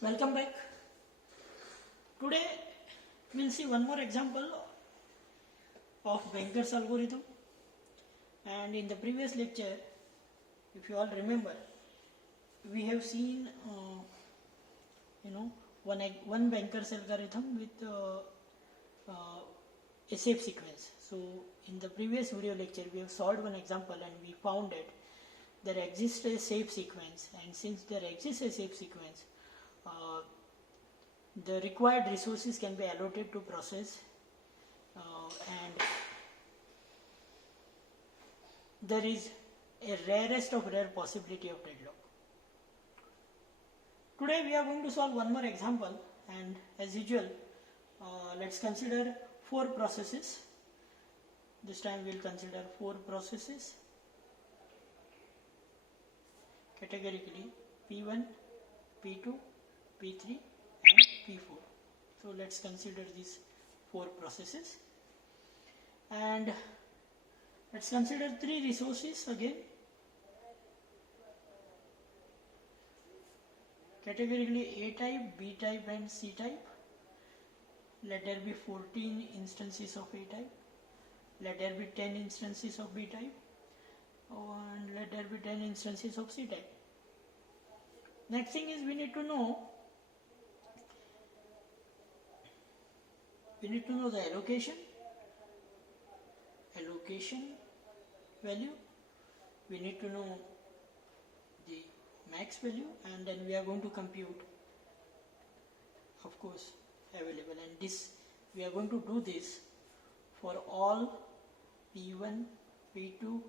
Welcome back. Today we'll see one more example of Banker's algorithm, and in the previous lecture, if you all remember, we have seen one Banker's algorithm with a shape sequence. So in the previous video lecture we have solved one example and we found that there exists a shape sequence, and since there exists a shape sequence, the required resources can be allocated to process, and there is a rarest of rare possibility of deadlock. Today we are going to solve one more example, and as usual, let's consider 4 processes. This time we will consider 4 processes categorically: P1, P2, P3 and P4. So let's consider these 4 processes, and let's consider 3 resources again. Categorically A type, B type and C type. Let there be 14 instances of A type. Let there be 10 instances of B type, and let there be 10 instances of C type. Next thing is we need to know the allocation value. We need to know the max value, and then we are going to compute, of course, available, and this we are going to do this for all P1, P2,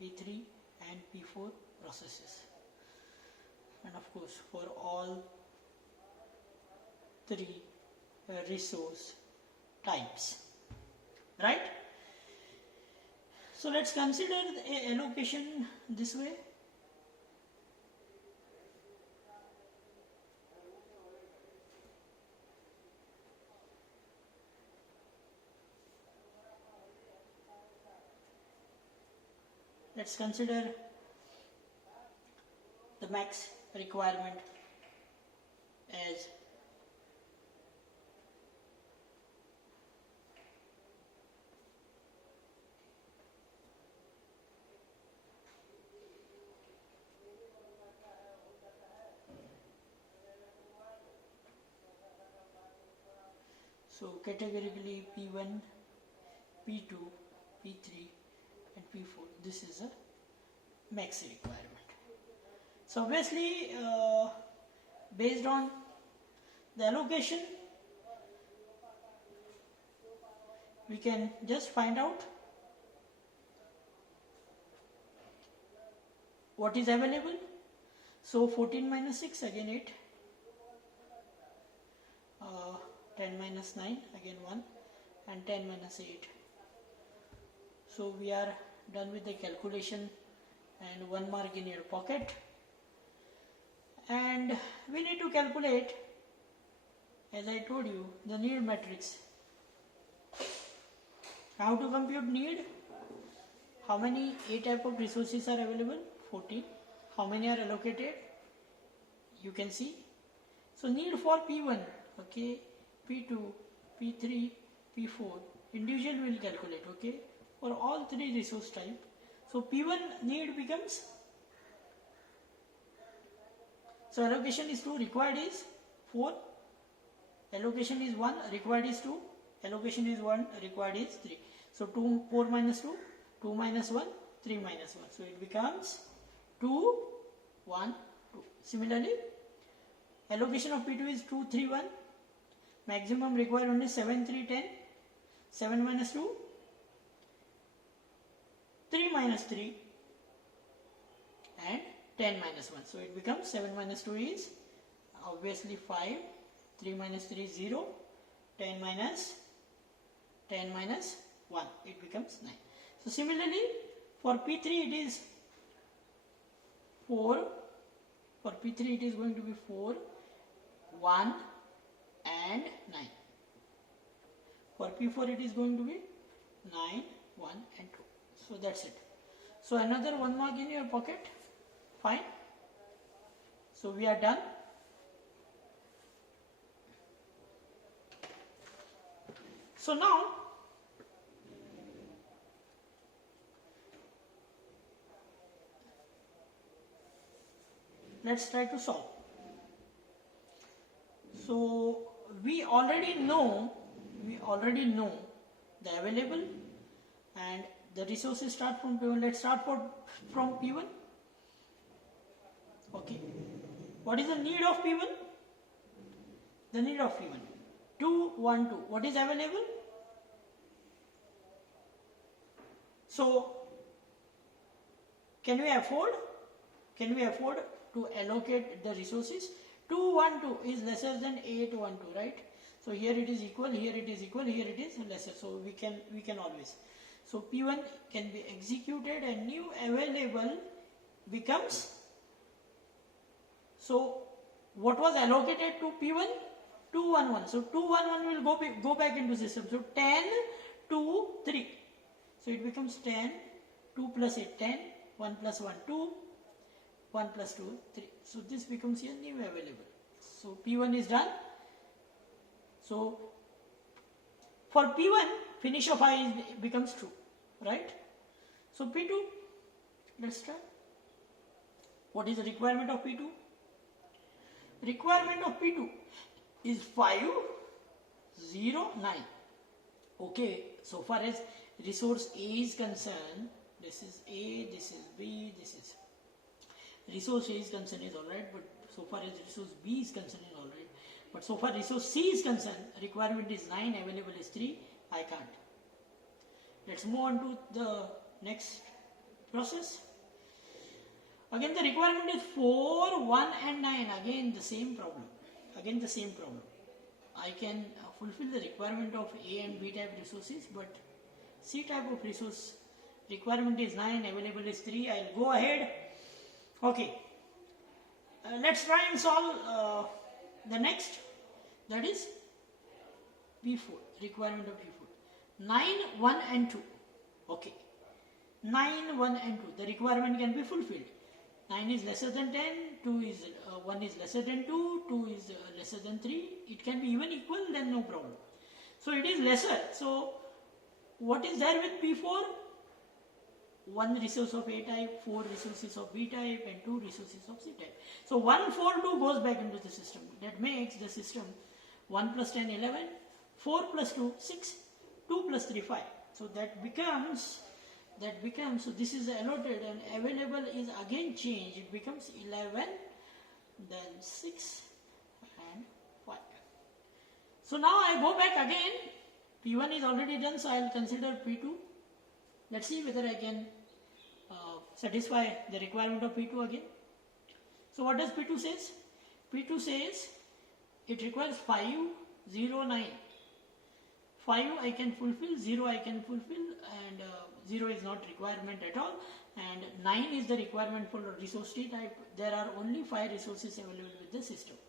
P3 and P4 processes, and of course for all 3 resource types, right? So let's consider the allocation this way. Let's consider the max requirement as categorically P1, P2, P3 and P4. This is a max requirement. So obviously, based on the allocation, we can just find out what is available. So 14 minus 6, again 8, 10 minus 9, again 1, and 10 minus 8. So we are done with the calculation, and 1 mark in your pocket. And we need to calculate, as I told you, the need matrix. How to compute need? How many A type of resources are available? 14. How many are allocated? You can see. So need for P1, okay, P2, P3, P4, individual will calculate, okay, for all 3 resource type. So P1 need becomes, so allocation is 2, required is 4, allocation is 1, required is 2, allocation is 1, required is 3. So 4 minus 2, 2 minus 1, 3 minus 1. So it becomes 2, 1, 2. Similarly, allocation of P2 is 2, 3, 1. Maximum required only 7, 3, 10. 7 minus 2, 3 minus 3 and 10 minus 1. So it becomes 7 minus 2 is obviously 5, 3 minus 3 is 0, 10 minus 1, it becomes 9. So similarly for P3 it is 4, for P3 it is going to be 4, 1 and 9. For P4 it is going to be 9, 1 and 2. So that's it. So another 1 mark in your pocket. Fine. So we are done. So now let's try to solve. So we already know the available and the resources start from P1. Let's start from P1. Okay. What is the need of P1? The need of P1. 2, 1, 2. What is available? So can we afford to allocate the resources? 2, 1, 2 is lesser than 8, 1, 2, right? So here it is equal, here it is equal, here it is lesser. So we can always. So P1 can be executed and new available becomes, so what was allocated to P1? 2, 1, 1. So 2, 1, 1 will go back into system. So 10, 2, 3. So it becomes 10, 2 plus 8, 10, 1 plus 1, 2, 1 plus 2, 3. So this becomes a new available. So P1 is done. So for P1, finish of I becomes true, right? So P2, let's try. What is the requirement of P2? Requirement of P2 is 5, 0, 9. Okay, so far as resource A is concerned, this is A, this is B, this is resource A is concerned is alright, but so far as resource B is concerned is alright. But so far resource C is concerned, requirement is 9, available is 3, I can't. Let's move on to the next process. Again the requirement is 4, 1 and 9, again the same problem. I can fulfill the requirement of A and B type resources, but C type of resource requirement is 9, available is 3, I'll go ahead. Okay, let's try and solve the next, that is P4, requirement of P4. 9, 1 and 2. Okay, 9, 1 and 2, the requirement can be fulfilled. 9 is lesser than 10, 1 is lesser than 2, 2 is lesser than 3. It can be even equal, then no problem. So it is lesser. So what is there with P4? 1 resource of A type, 4 resources of B type and 2 resources of C type. So 1, 4, 2 goes back into the system. That makes the system 1 plus 10, 11, 4 plus 2, 6, 2 plus 3, 5. So that becomes, so this is allotted and available is again changed. It becomes 11, then 6 and 5. So now I go back again. P1 is already done, so I will consider P2. Let's see whether I can satisfy the requirement of P2 again. So what does P2 says? P2 says it requires 5, 0, 9. 5 I can fulfill, 0 I can fulfill, and 0 is not requirement at all, and 9 is the requirement for resource T type. There are only 5 resources available with the system.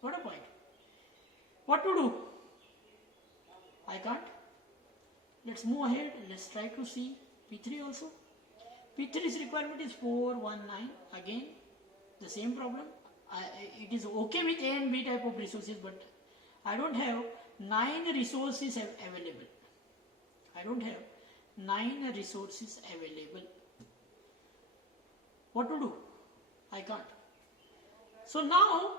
What a point. What to do? I can't. Let's move ahead. Let's try to see P3 also. P3's requirement is 4, 1, 9. Again, the same problem. It is okay with A and B type of resources, but I don't have 9 resources available. What to do? I can't. So now,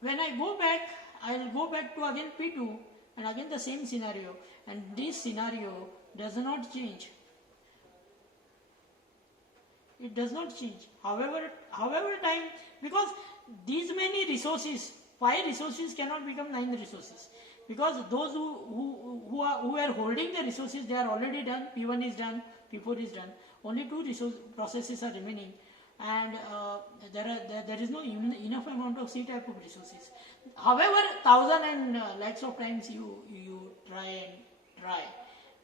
when I go back, I will go back to again P2 and again the same scenario, and this scenario does not change. It does not change. However time, because these many resources, 5 resources cannot become 9 resources, because those who are holding the resources, they are already done. P1 is done, P4 is done. Only 2 resource processes are remaining, and there is no enough amount of C type of resources. However, 1,000 and lakhs of times you try,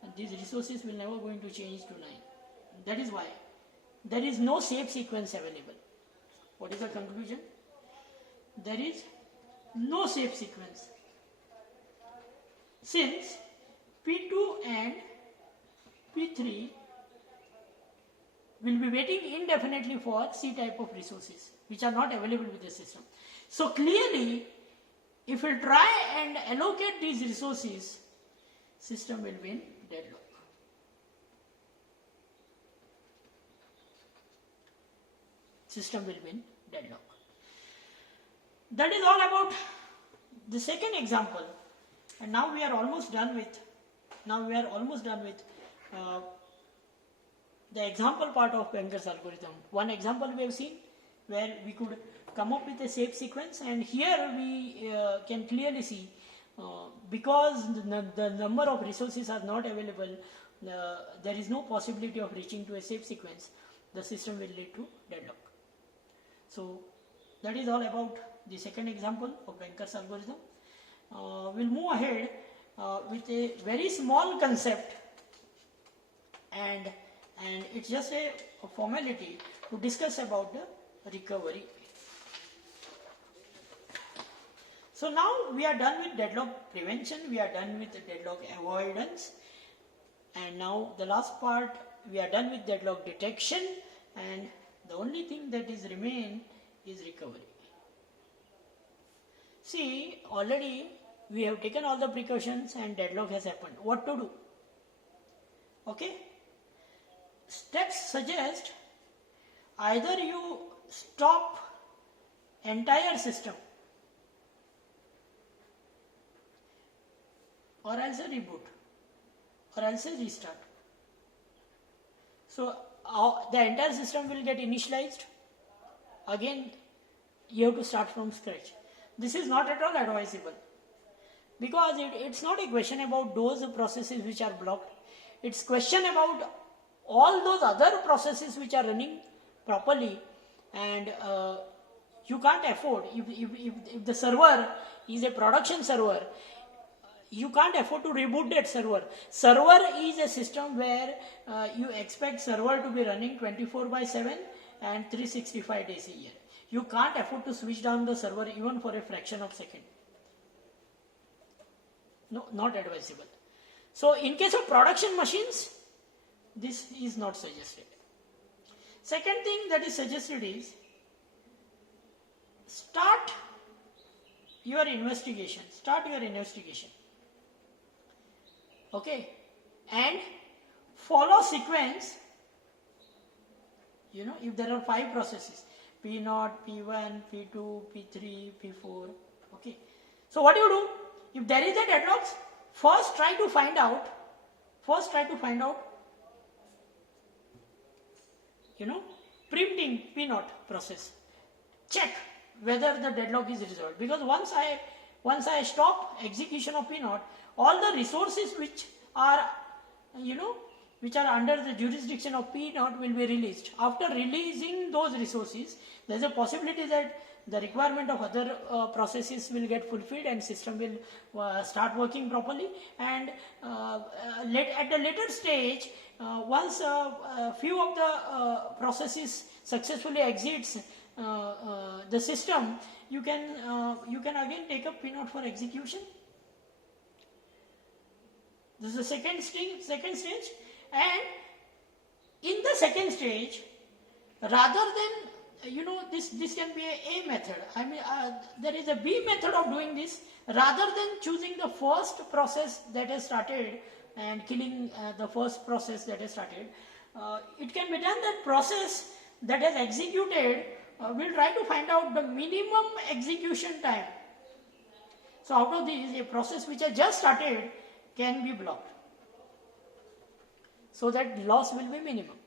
and these resources will never going to change to 9. That is why there is no safe sequence available. What is the conclusion? There is no safe sequence, since P2 and P3 will be waiting indefinitely for C type of resources which are not available with the system. So clearly, if we try and allocate these resources, system will be in deadlock. System will be in deadlock. That is all about the second example, and now we are almost done with. The example part of Banker's algorithm. One example we have seen where we could come up with a safe sequence, and here we can clearly see because the number of resources are not available, there is no possibility of reaching to a safe sequence. The system will lead to deadlock. So that is all about the second example of Banker's algorithm. We'll move ahead with a very small concept, and it's just a formality to discuss about the recovery. So now we are done with deadlock prevention, we are done with deadlock avoidance, and now the last part, we are done with deadlock detection, and the only thing that is remain is recovery. See, already we have taken all the precautions and deadlock has happened. What to do? Okay? Steps suggest either you stop entire system or else a reboot or else a restart. So the entire system will get initialized. Again, you have to start from scratch. This is not at all advisable, because it's not a question about those processes which are blocked. It's question about all those other processes which are running properly, and you can't afford, if the server is a production server, you can't afford to reboot that server. Server is a system where you expect server to be running 24/7 and 365 days a year. You can't afford to switch down the server even for a fraction of a second. No, not advisable. So in case of production machines, this is not suggested. Second thing that is suggested is start your investigation. Okay, and follow sequence. You know, if there are 5 processes, P0, P1, P2, P3, P4. Okay, so what do you do? If there is a deadlock, first try to find out, preempting P0 process. Check whether the deadlock is resolved, because once I stop execution of P0, all the resources which are under the jurisdiction of P0 will be released. After releasing those resources, there is a possibility that the requirement of other processes will get fulfilled and system will start working properly, and at the later stage, once a few of the processes successfully exits the system, you can again take up P0 for execution. This is the second stage, and in the second stage, rather than this can be a method. I mean, there is a B method of doing this. Rather than choosing the first process that has started and killing the first process that has started, it can be done that process that has executed will try to find out the minimum execution time. So out of this, a process which has just started can be blocked, so that loss will be minimum.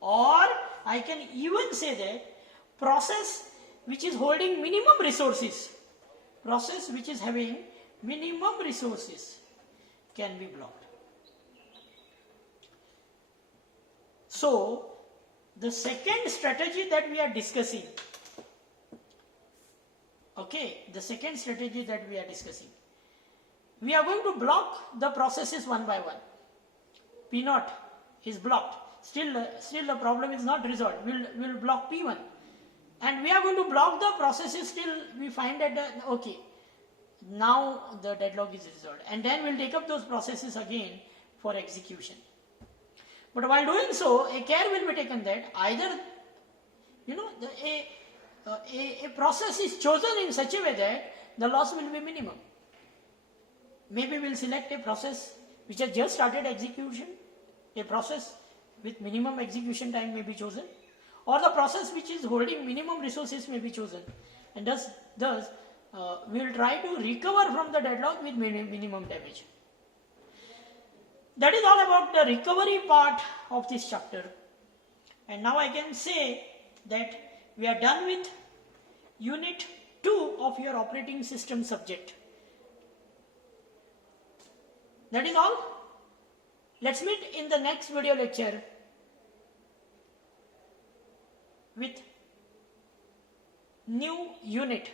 Or I can even say that process which is holding minimum resources, process which is having minimum resources can be blocked. So the second strategy that we are discussing, we are going to block the processes one by one. P0 is blocked. Still the problem is not resolved. We'll block P1, and we are going to block the processes till we find that now the deadlock is resolved, and then we'll take up those processes again for execution. But while doing so, a care will be taken that either a process is chosen in such a way that the loss will be minimum. Maybe we'll select a process which has just started execution, a process with minimum execution time may be chosen, or the process which is holding minimum resources may be chosen, and thus we will try to recover from the deadlock with minimum damage. That is all about the recovery part of this chapter. And now I can say that we are done with unit 2 of your operating system subject. That is all. Let's meet in the next video lecture with new unit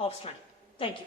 of study. Thank you.